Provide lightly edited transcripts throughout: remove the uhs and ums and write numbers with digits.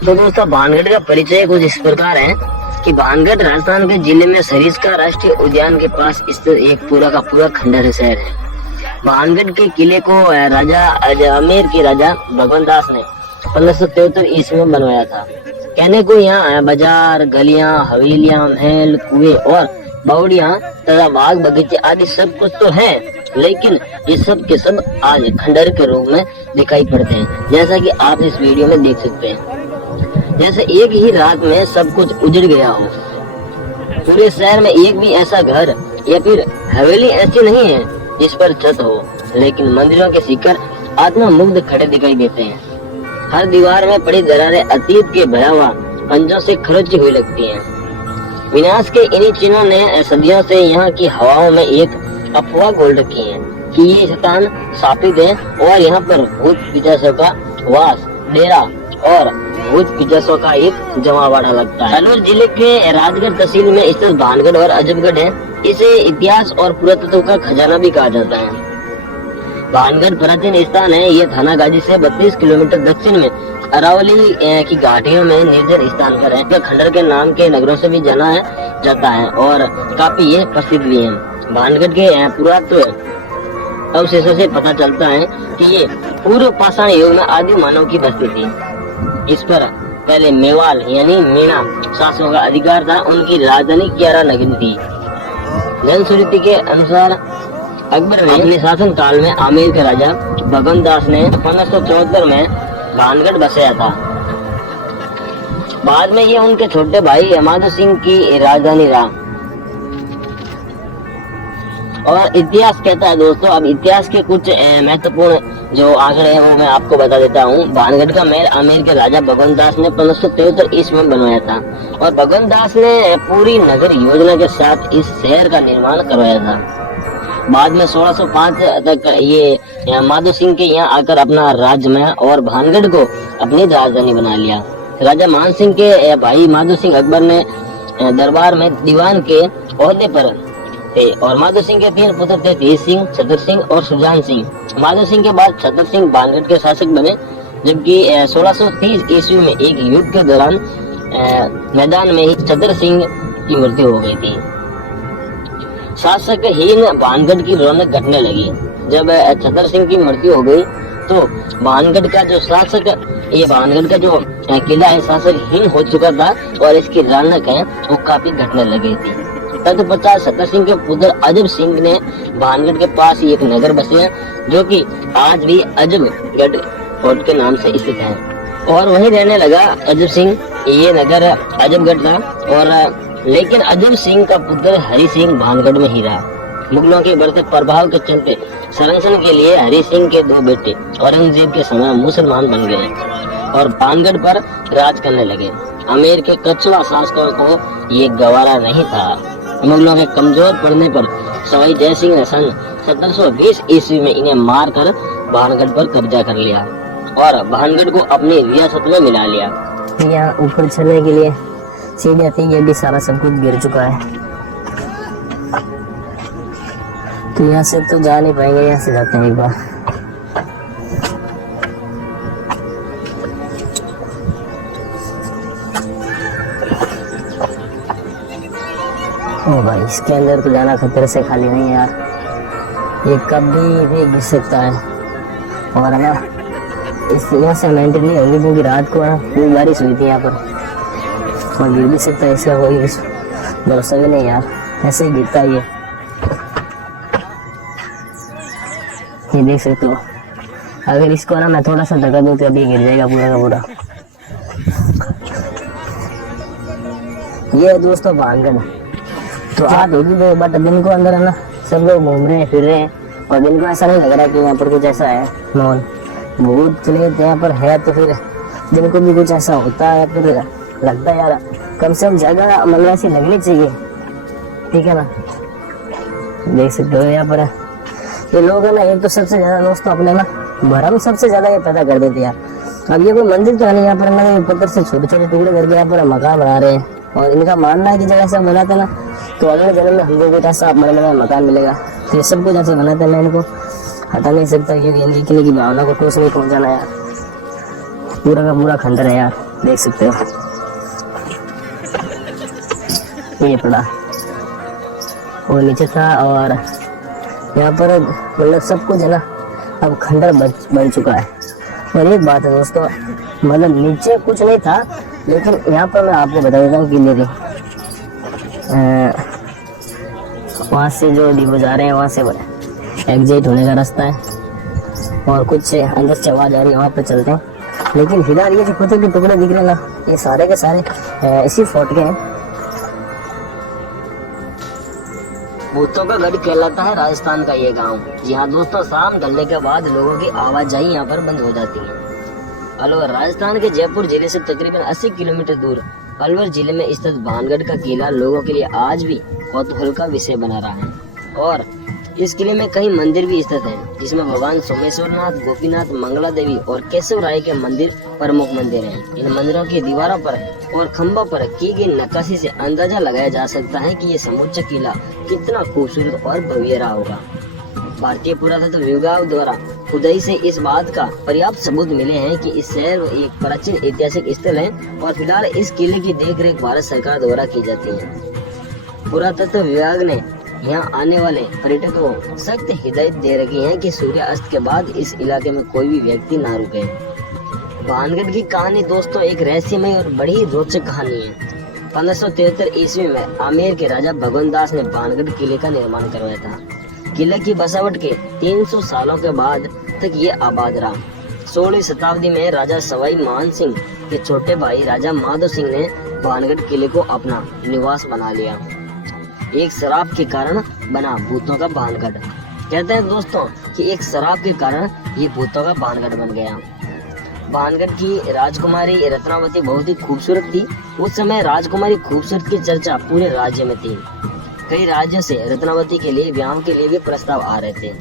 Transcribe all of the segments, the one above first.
तो दोस्तों भानगढ़ का परिचय कुछ इस प्रकार है कि भानगढ़ राजस्थान के जिले में सरिस्का राष्ट्रीय उद्यान के पास स्थित एक पूरा का पूरा खंडहर शहर है। भानगढ़ के किले को राजा अजमेर के राजा भगवान दास ने 1573 ईस्वी में बनवाया था। कहने को यहाँ बाजार, गलियां, हवेलियां, महल, कुएं और बावड़ियां तथा बाग बगीचे आदि सब कुछ तो है, लेकिन ये सब के सब आज खंडहर के रूप में दिखाई पड़ते हैं, जैसा कि आप इस वीडियो में देख सकते हैं। जैसे एक ही रात में सब कुछ उजड़ गया हो। पूरे शहर में एक भी ऐसा घर या फिर हवेली ऐसी नहीं है जिस पर छत हो, लेकिन मंदिरों के शिखर आत्ममुग्ध खड़े दिखाई देते हैं। हर दीवार में पड़ी दरारें अतीत के भयावह पंजों से खरोची हुई लगती हैं। विनाश के इन्हीं चिन्हों ने सदियों से यहाँ की हवाओं में एक अफवाह घोल रखी है कि ये स्थान शापित है और यहाँ पर भूत पिशाचों का वास, डेरा और भूत पिशाचों का एक जमावड़ा लगता है। अलवर जिले के राजगढ़ तहसील में स्थित भानगढ़ और अजबगढ़ है। इसे इतिहास और पुरातत्व का खजाना भी कहा जाता है। भानगढ़ प्राचीन स्थान है। यह थाना गाजी से 32 किलोमीटर दक्षिण में अरावली की घाटियों में निर्जन स्थान पर है। खंडहर के नाम के नगरों से भी जाना जाता है और काफी ये प्रसिद्ध भी है। भानगढ़ के पुरातत्व अवशेषों से पता चलता है कि ये पूर्व पाषाण युग में आदि मानव की बस्ती थी। इस पर पहले मेवाल यानी मीणा शासकों का अधिकार था। उनकी राजधानी कियारा नगरी थी। जनश्रुति के अनुसार अकबर ने अपने शासन काल में आमेर के राजा भगवान दास ने 1574 में भानगढ़ बसाया था। बाद में ये उनके छोटे भाई माधो सिंह की राजधानी रहा। और इतिहास कहता है दोस्तों, अब इतिहास के कुछ महत्वपूर्ण जो आंकड़े हैं वो मैं आपको बता देता हूँ। भानगढ़ का महल आमेर के राजा भगवान दास ने 1573 ईस्वी में बनवाया था और भगवान दास ने पूरी नगर योजना के साथ इस शहर का निर्माण करवाया था। बाद में 1605 तक ये माधो सिंह के यहाँ आकर अपना राज्य और भानगढ़ को अपनी राजधानी बना लिया। राजा मान सिंह के भाई माधो सिंह अकबर ने दरबार में दीवान के ओहदे पर थे और माधो सिंह के 3 पुत्र थे, तेज सिंह, छतर सिंह और सुजान सिंह। माधो सिंह के बाद छतर सिंह भानगढ़ के शासक बने, जबकि 1630 ईस्वी में एक युद्ध के दौरान मैदान में ही छतर सिंह की मृत्यु हो गई थी। शासकहीन भानगढ़ की रौनक घटने लगी। जब छतर सिंह की मृत्यु हो गई तो भानगढ़ का जो शासक, ये भानगढ़ का जो किला है शासकहीन हो चुका था और इसकी रौनक है वो काफी घटने लगी थी। तत्पश्चात छतर सिंह के पुत्र अजब सिंह ने भानगढ़ के पास एक नगर बसाया जो कि आज भी अजबगढ़ फोर्ट के नाम से स्थित है और वहीं रहने लगा अजब सिंह। ये नगर अजबगढ़ था और लेकिन अजब सिंह का पुत्र हरि सिंह भानगढ़ में ही रहा। मुगलों के बढ़ते प्रभाव के चलते संरक्षण के लिए हरि सिंह के 2 बेटे औरंगजेब के समय मुसलमान बन गए और भानगढ़ पर राज करने लगे। आमेर के कछुआ शासकों को ये गवारा नहीं था। मुगलों के कमजोर पड़ने पर सवाई जय सिंह ने सन 1720 ईस्वी में इन्हें मारकर भानगढ़ पर कब्जा कर लिया और भानगढ़ को अपनी रियासत में मिला लिया। यहाँ ऊपर चलने के लिए सीढ़ियाँ थी, ये भी सारा सब कुछ गिर चुका है, तो यहाँ से तो जा नहीं पाएंगे। यहाँ से जाते हैं एक बार। ओ भाई, इसके अंदर तो जाना खतरे से खाली नहीं है यार, ये कभी भी गिर सकता है। और ना इस यहाँ से मेंटेन नहीं होगी क्योंकि रात को ना खूब बारिश हुई थी यहाँ पर और गिर भी सकता है, इसका कोई भरोसा भी नहीं यार, ऐसे ही गिरता है ये देख सकते हो। अगर इसको ना मैं थोड़ा सा धक्का दूं तो अभी गिर जाएगा पूरा का पूरा। ये दोस्तों भानगढ़ तो आज होगी तो, बट दिन को अंदर है ना सब लोग घूम रहे हैं फिर रहे हैं और दिन को ऐसा नहीं लग रहा कि यहाँ पर कुछ ऐसा है माहौल। भूत प्रेत यहाँ पर है तो फिर दिन को भी कुछ ऐसा होता है फिर लगता है यार कम से कम जगह मतलब ऐसी लगनी चाहिए, ठीक है ना। देख सकते हो यहाँ पर ये लोग है ना, एक तो सबसे ज्यादा दोस्तों अपने ना भरम सबसे ज्यादा ये पैदा कर देते यार। अब ये कोई मंदिर तो है नहीं, यहाँ पर ना पत्थर से छोटे छोटे टुकड़े करके यहाँ पर मकान बना रहे हैं और इनका मानना है कि जब ऐसा बनाते ना तो अगले जन्म में हमको कुछ ऐसा अपना मकान मिलेगा। तो ये सब कुछ ऐसे बनाते हैं, मैं इनको हटा नहीं सकता क्योंकि इनकी किसी की भावना को ठोस नहीं पहुंचाना यार। पूरा का पूरा खंडर है यार, देख सकते हो। ये पड़ा और नीचे था, और यहाँ पर मतलब सब कुछ है ना अब खंडर बन चुका है। और एक बात है दोस्तों, मतलब नीचे कुछ नहीं था, लेकिन यहाँ पर मैं आपको बता देता हूँ कि मेरी वहाँ से जो डिपो जा रहे हैं वहाँ से एग्जिट होने का रास्ता है, और कुछ अंदर से आवाज आ रही है, वहाँ पे चलते हैं। लेकिन फिलहाल ये जो पत्थर के टुकड़े दिख रहे हैं ना, ये सारे के सारे इसी फोर्ट के हैं। भूतों का गढ़ कहलाता है राजस्थान का ये गांव। जी हाँ दोस्तों, शाम ढलने के बाद लोगों की आवाजाही यहाँ पर बंद हो जाती है। अलवर राजस्थान के जयपुर जिले से तकरीबन 80 किलोमीटर दूर अलवर जिले में स्थित भानगढ़ का किला लोगों के लिए आज भी कौतूहल का विषय बना रहा है। और इस किले में कई मंदिर भी स्थित हैं, जिसमें भगवान सोमेश्वरनाथ, गोपीनाथ, मंगला देवी और केशव राय के मंदिर प्रमुख मंदिर हैं। इन मंदिरों की दीवारों पर और खंभों पर की गई नक्काशी से अंदाजा लगाया जा सकता है कि ये समूचा किला कितना खूबसूरत और भव्य रहा होगा। भारतीय पुरातत्व विभाग द्वारा खुदाई से इस बात का पर्याप्त सबूत मिले हैं कि इस शहर एक प्राचीन ऐतिहासिक स्थल है, और फिलहाल इस किले की देखरेख भारत सरकार द्वारा की जाती है। पुरातत्व विभाग ने यहाँ आने वाले पर्यटकों को सख्त हिदायत दे रखी है कि सूर्यास्त के बाद इस इलाके में कोई भी व्यक्ति ना रुके। भानगढ़ की कहानी दोस्तों एक रहस्यमय और बड़ी रोचक कहानी है। 1573 ईस्वी में आमेर के राजा भगवान दास ने भानगढ़ किले का निर्माण करवाया था। किले की बसावट के 300 सालों के बाद तक ये आबाद रहा। 16वीं शताब्दी में राजा सवाई मान सिंह के छोटे भाई राजा माधो सिंह ने भानगढ़ किले को अपना निवास बना लिया। एक शराब के कारण बना भूतों का भानगढ़। कहते हैं दोस्तों कि एक शराब के कारण ये भूतों का भानगढ़ बन गया। भानगढ़ की राजकुमारी रत्नावती बहुत ही खूबसूरत थी। उस समय राजकुमारी खूबसूरत की चर्चा पूरे राज्य में थी। कई राज्यों से रत्नावती के लिए ब्याह के लिए भी प्रस्ताव आ रहे थे।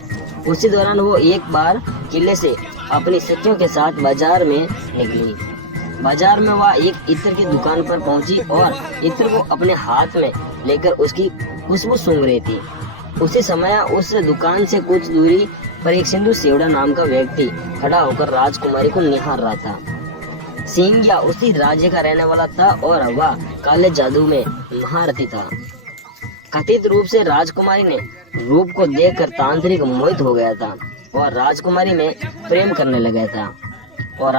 उसी दौरान वो एक बार किले से अपनी सखियों के साथ बाजार में निकली। बाजार में वह एक इत्र की दुकान पर पहुंची और इत्र को अपने हाथ में लेकर उसकी खुशबू सूंघ रही थी। उसी समय उस दुकान से कुछ दूरी पर एक सिंधु सेवड़ा नाम का व्यक्ति खड़ा होकर राजकुमारी को निहार रहा था। सिंगिया उसी राज्य का रहने वाला था और वह काले जादू में महारथी था। कथित रूप से राजकुमारी ने रूप को देखकर तांत्रिक मोहित हो गया था और राजकुमारी में प्रेम करने लगा था। और